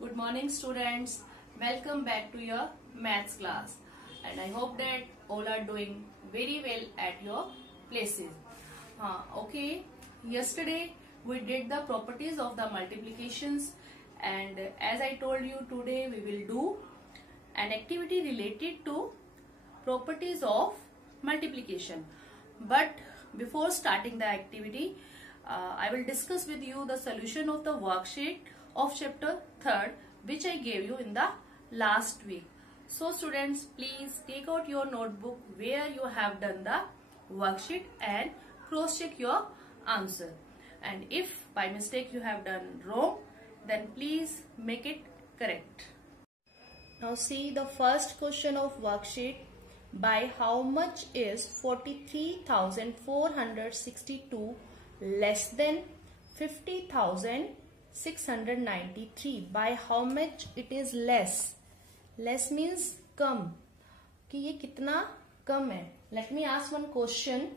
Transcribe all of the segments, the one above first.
Good morning students. Welcome back to your maths class and I hope that all are doing very well at your places. Okay. Yesterday we did the properties of the multiplications and as I told you today we will do an activity related to properties of multiplication. But before starting the activity, I will discuss with you the solution of the worksheet of chapter 3rd which I gave you in the last week. So students, please take out your notebook where you have done the worksheet and cross check your answer. And if by mistake you have done wrong, then please make it correct. Now see the first question of worksheet. By how much is 43,462 less than 50,693? By how much it is less? Less means कम, कि ये कितना कम है. Let me ask one question.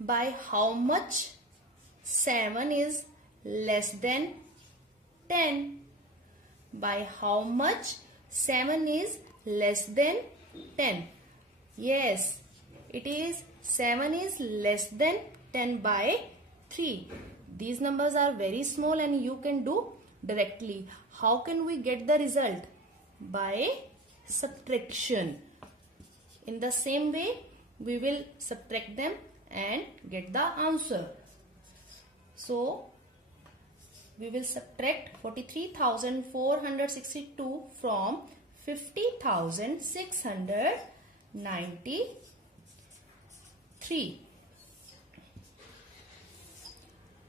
By how much 7 is less than 10? By how much 7 is less than 10? Yes, it is 7 is less than 10 by 3. These numbers are very small and you can do directly. How can we get the result? By subtraction. In the same way, we will subtract them and get the answer. So, we will subtract 43,462 from 50,693.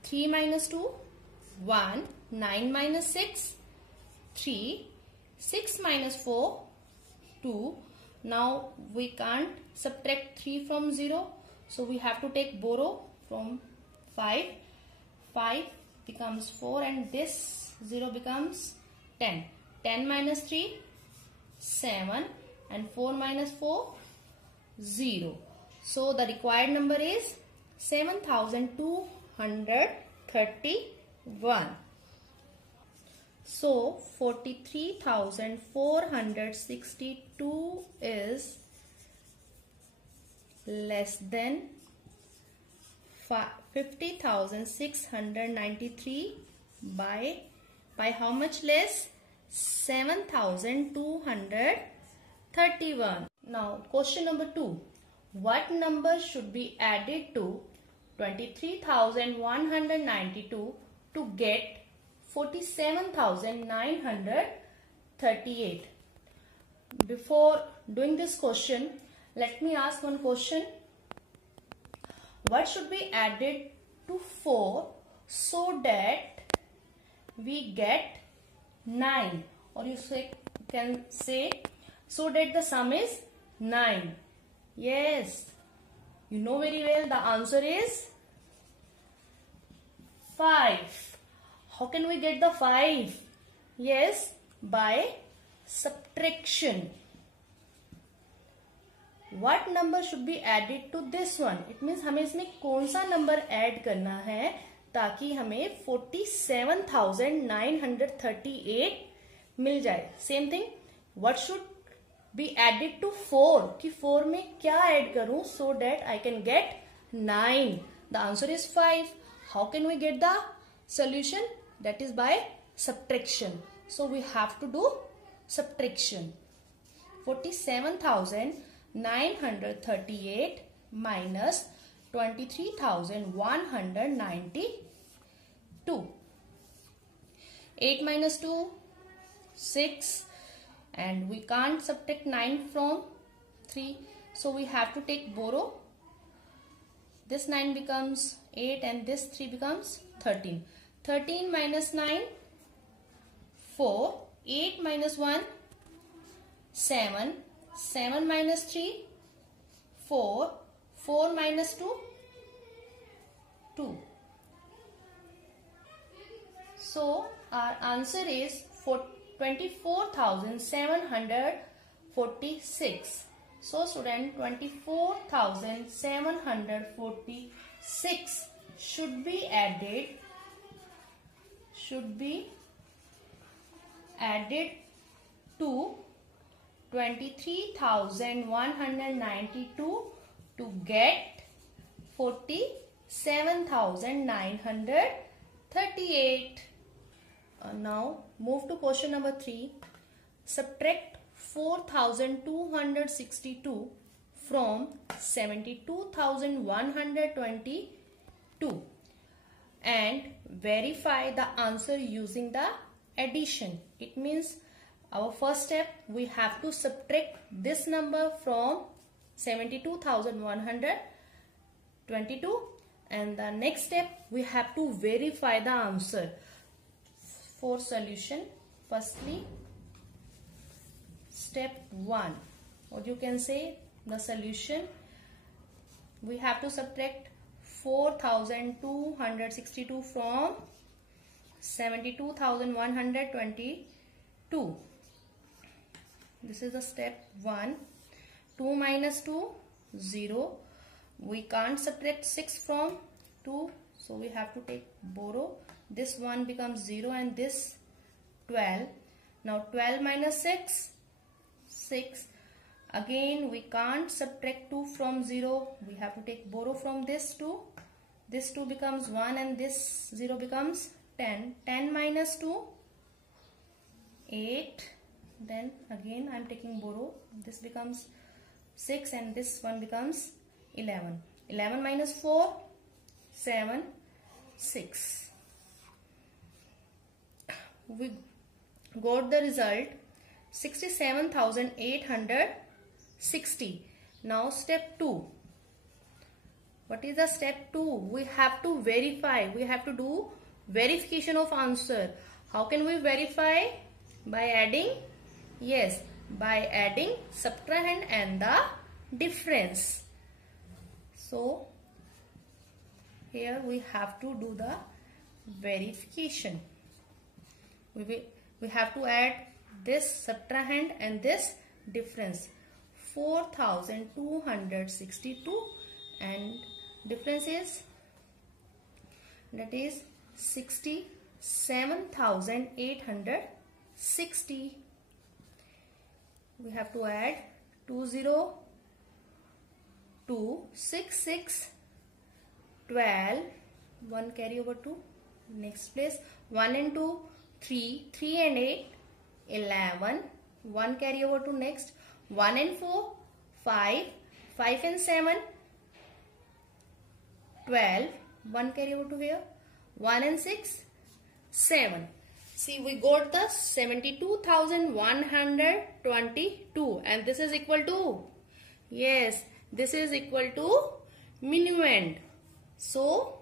3 minus 2, 1. 9 minus 6, 3. 6 minus 4, 2. Now we can't subtract 3 from 0. So we have to take borrow from 5. 5 becomes 4 and this 0 becomes 10. 10 minus 3, 7 and 4 minus 4, 0. So the required number is 7,231. So 43,462 is less than 50,693 by how much less? 7,231. Now question number 2. What number should be added to 23,192 to get 47,938? Before doing this question, let me ask one question. What should be added to 4 so that we get 9? Or you can say so that the sum is 9. Yes, you know very well the answer is 5. How can we get the 5? Yes, by subtraction. What number should be added to this one? It means हमें इसमें कौन सा number add करना है ताकि हमें 47,938 मिल जाए. Same thing. What should be added to 4? कि 4 में क्या add करूं so that I can get 9? The answer is 5. How can we get the solution? That is by subtraction. So we have to do subtraction. 47,938 minus 23,192. 8 minus 2, 6. And we can't subtract 9 from 3. So we have to take borrow. This 9 becomes 8 and this 3 becomes 13. 13 minus 9, 4. 8 minus 1, 7. 7 minus 3, 4. 4 minus 2, 2. So our answer is 24,746. So student, 24,746 should be added added to 23,192 to get 47,938. Now move to question number 3. Subtract 4,262 from 72,122 and verify the answer using the addition. It means our first step, we have to subtract this number from 72,122, and the next step we have to verify the answer. For solution, firstly, step 1, or you can say the solution, we have to subtract 4,262 from 72,122. This is the step 1. 2 minus 2, 0. We can't subtract 6 from 2, so we have to take borrow. This 1 becomes 0 and this 12. Now 12 minus 6, 6. Again we can't subtract 2 from 0. We have to take borrow from this 2. This 2 becomes 1 and this 0 becomes 10. 10 minus 2, 8. Then again I am taking borrow. This becomes 6 and this one becomes 11. 11 minus 4, 7, 6. We got the result 67,860. Now step 2. What is the step 2? We have to verify. We have to do verification of answer. How can we verify? By adding? Yes, by adding subtrahend and the difference. So here we have to do the verification. We have to add this subtrahend and this difference. 4,262 and difference is, that is 67,860. We have to add 20, 2, 6, 6, 12, 1 carry over to next place, 1 and 2, 3, 3 and 8, 11, 1 carry over to next, 1 and 4, 5, 5 and 7, 12, 1 carry over to here, 1 and 6, 7. See, we got the 72,122 and this is equal to, yes, this is equal to minuend. So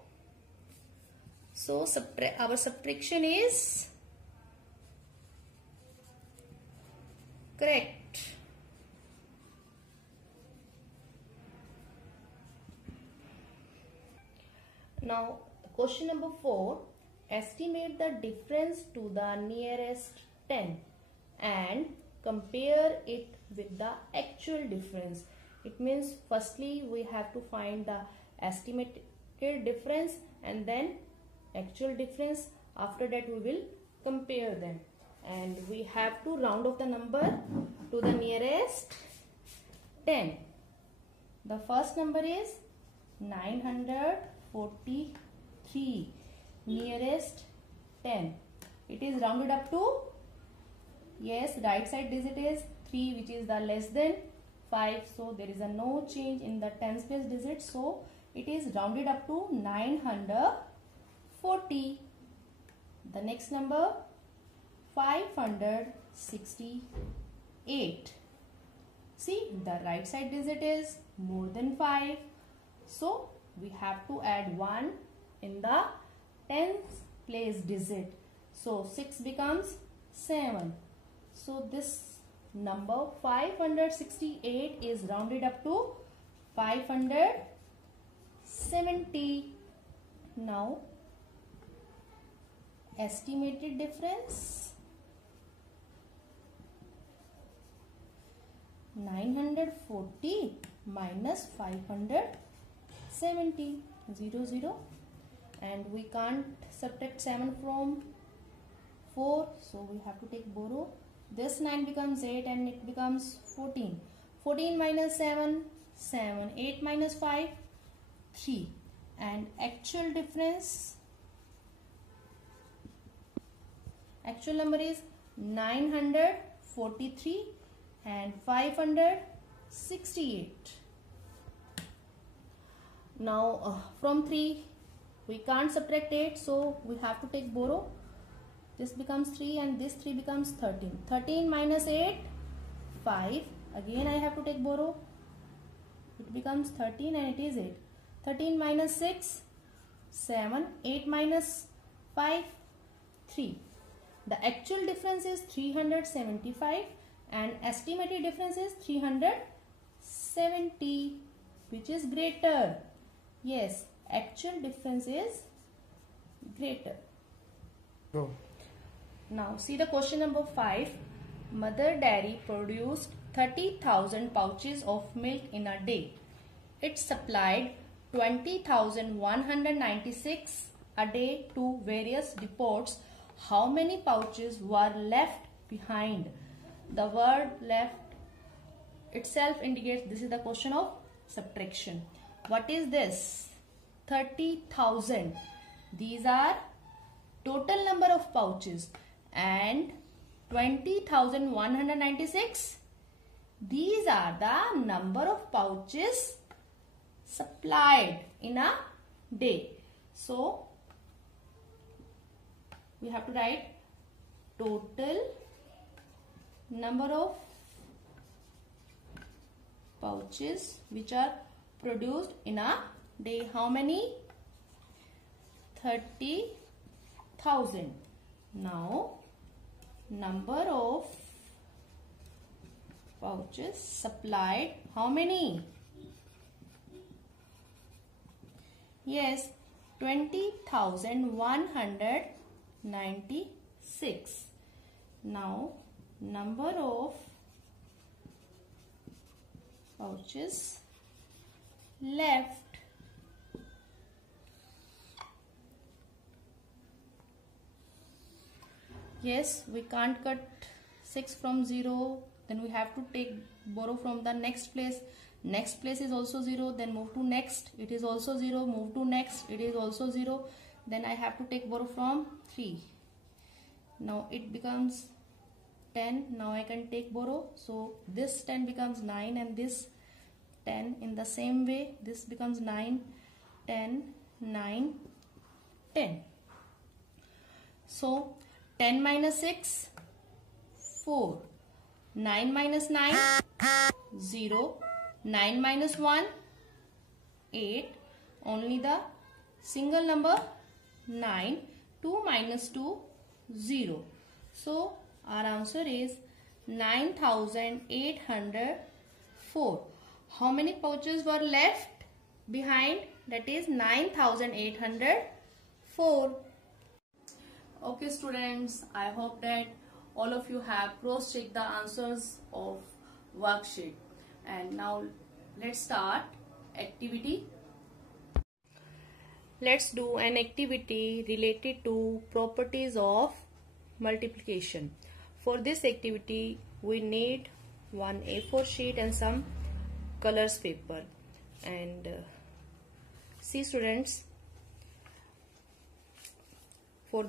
our subtraction is correct. Now question number 4. Estimate the difference to the nearest 10 and compare it with the actual difference. It means firstly we have to find the estimated difference and then actual difference. After that we will compare them, and we have to round off the number to the nearest 10. The first number is 943. Nearest 10. It is rounded up to, yes, right side digit is 3, which is the less than 5. So there is a no change in the tens place digit. So it is rounded up to 940. The next number 568. See, the right side digit is more than 5. So we have to add 1 in the tens place digit. So 6 becomes 7. So this number 568 is rounded up to 570. Now estimated difference, 940 minus 570, 0, 0. And we can't subtract 7 from 4, so we have to take borrow. This 9 becomes 8 and it becomes 14. 14 minus 7, 7. 8 minus 5, 3. And actual number is 943 and 568. Now from 3 we can't subtract 8, so we have to take borrow. This becomes 3 and this 3 becomes 13. 13 minus 8, 5. Again I have to take borrow. It becomes 13 and it is 8. 13 minus 6, 7. 8 minus 5, 3. The actual difference is 375 and estimated difference is 370. Which is greater? Yes, actual difference is greater. Go. Now see the question number 5. Mother dairy produced 30,000 pouches of milk in a day. It supplied 20,196 a day to various depots. How many pouches were left behind? The word left itself indicates this is the question of subtraction. What is this? 30,000. These are total number of pouches. And 20,196, these are the number of pouches supplied in a day. So we have to write total number of pouches which are produced in a day. How many? 30,000. Now number of pouches supplied, how many? Yes, 20,196. Now number of pouches left. Yes, we can't cut 6 from 0. Then we have to take borrow from the next place. Next place is also 0. Then move to next. It is also 0. Move to next. It is also 0. Then I have to take borrow from 3. Now it becomes 10. Now I can take borrow. So this 10 becomes 9 and this 10 in the same way. This becomes 9, 10, 9, 10. So 10 minus 6, 4. 9 minus 9, 0. 9 minus 1, 8. Only the single number 9. 2 minus 2, 0. So our answer is 9,804. How many pouches were left behind? That is 9,804. Okay students, I hope that all of you have cross-checked the answers of worksheet. And now let's start activity. Let's do an activity related to properties of multiplication. For this activity, we need one A4 sheet and some colors paper. And see students, for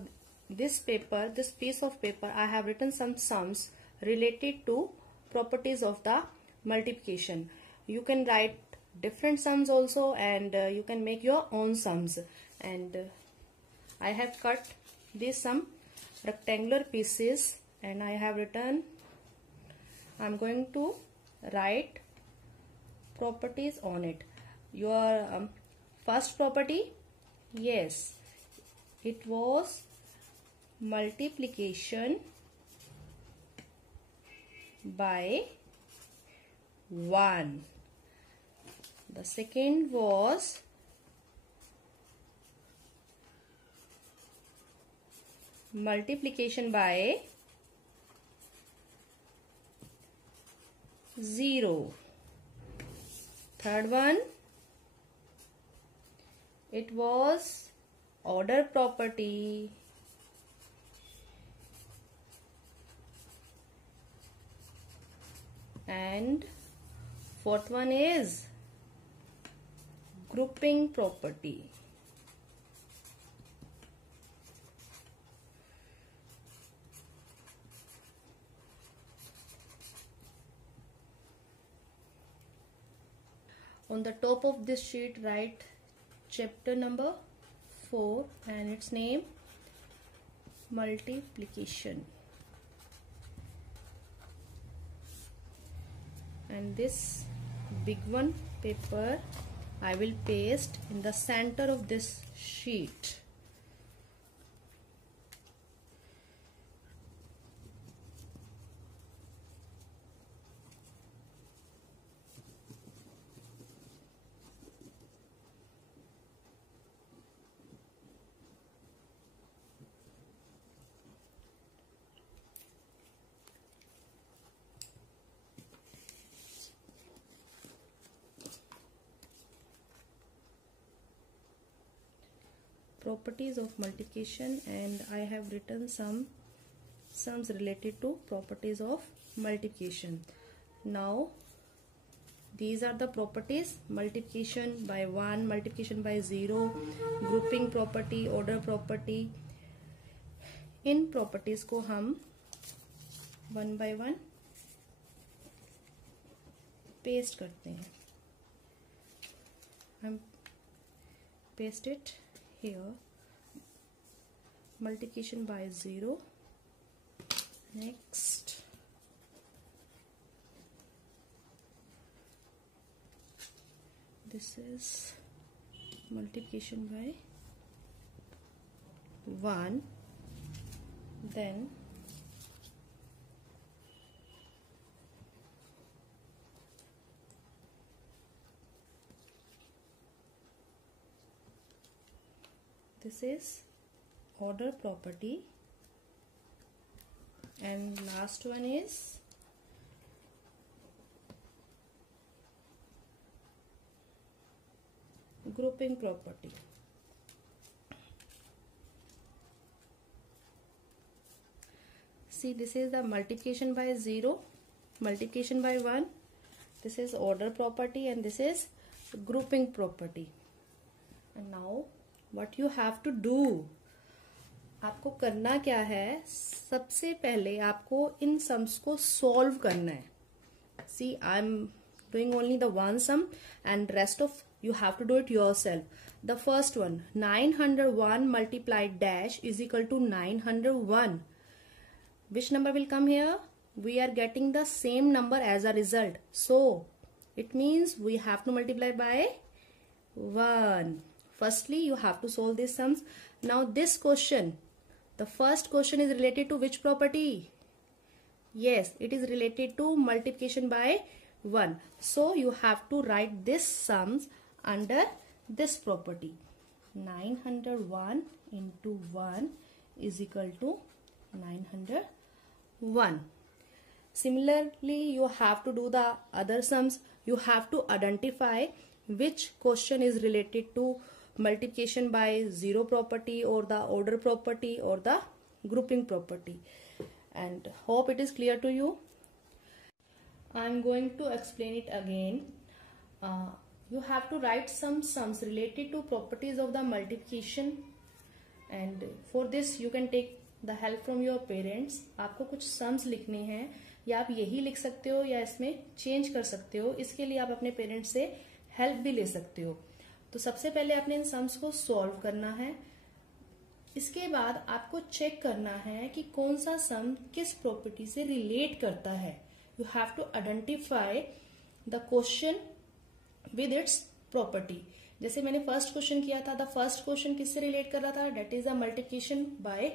this piece of paper, I have written some sums related to properties of the multiplication. You can write different sums also, and you can make your own sums. And I have cut these some rectangular pieces and I have written, I'm going to write properties on it. Your first property, yes, it was multiplication by 1. The second was multiplication by 0. Third one, it was order property and fourth one is grouping property. On the top of this sheet, write chapter number 4 and its name multiplication. And this big one paper I will paste in the center of this sheet. Properties of multiplication, and I have written some sums related to properties of multiplication. Now these are the properties: multiplication by 1, multiplication by 0, grouping property, order property. In properties को हम one by one paste करते हैं. हम paste it here. Multiplication by 0. Next, this is multiplication by 1. Then this is order property, and last one is grouping property. See, this is the multiplication by 0, multiplication by 1, this is order property, and this is grouping property. And now what you have to do, आपको करना क्या है, सबसे पहले आपको इन sums को solve करना है. See, I'm doing only the one sum and rest of you have to do it yourself. The first one, 901 multiplied dash is equal to 901. Which number will come here? We are getting the same number as a result. So, it means we have to multiply by 1. Firstly, you have to solve these sums. Now, this question, the first question is related to which property? Yes, it is related to multiplication by 1. So, you have to write this sums under this property. 901 into 1 is equal to 901. Similarly, you have to do the other sums. You have to identify which question is related to multiplication by 0 property or the order property or the grouping property. And hope it is clear to you. I am going to explain it again. You have to write some sums related to properties of the multiplication, and for this you can take the help from your parents. आपको कुछ sums लिखने हैं, या आप यही लिख सकते हो या इसमें चेंज कर सकते हो. इसके लिए आप अपने पेरेंट्स से हेल्प भी ले सकते हो. तो सबसे पहले आपने इन सम्स को सॉल्व करना है. इसके बाद आपको चेक करना है कि कौन सा सम किस प्रॉपर्टी से रिलेट करता है. You have to identify the question with its property. जैसे मैंने फर्स्ट क्वेश्चन किया था, द फर्स्ट क्वेश्चन किससे रिलेट कर रहा था, that is the multiplication by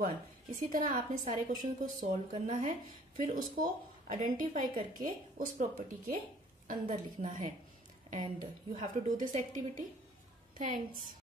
1. इसी तरह आपने सारे क्वेश्चन को सॉल्व करना है, फिर उसको आइडेंटिफाई करके उस प्रॉपर्टी के अंदर लिखना है. And you have to do this activity. Thanks.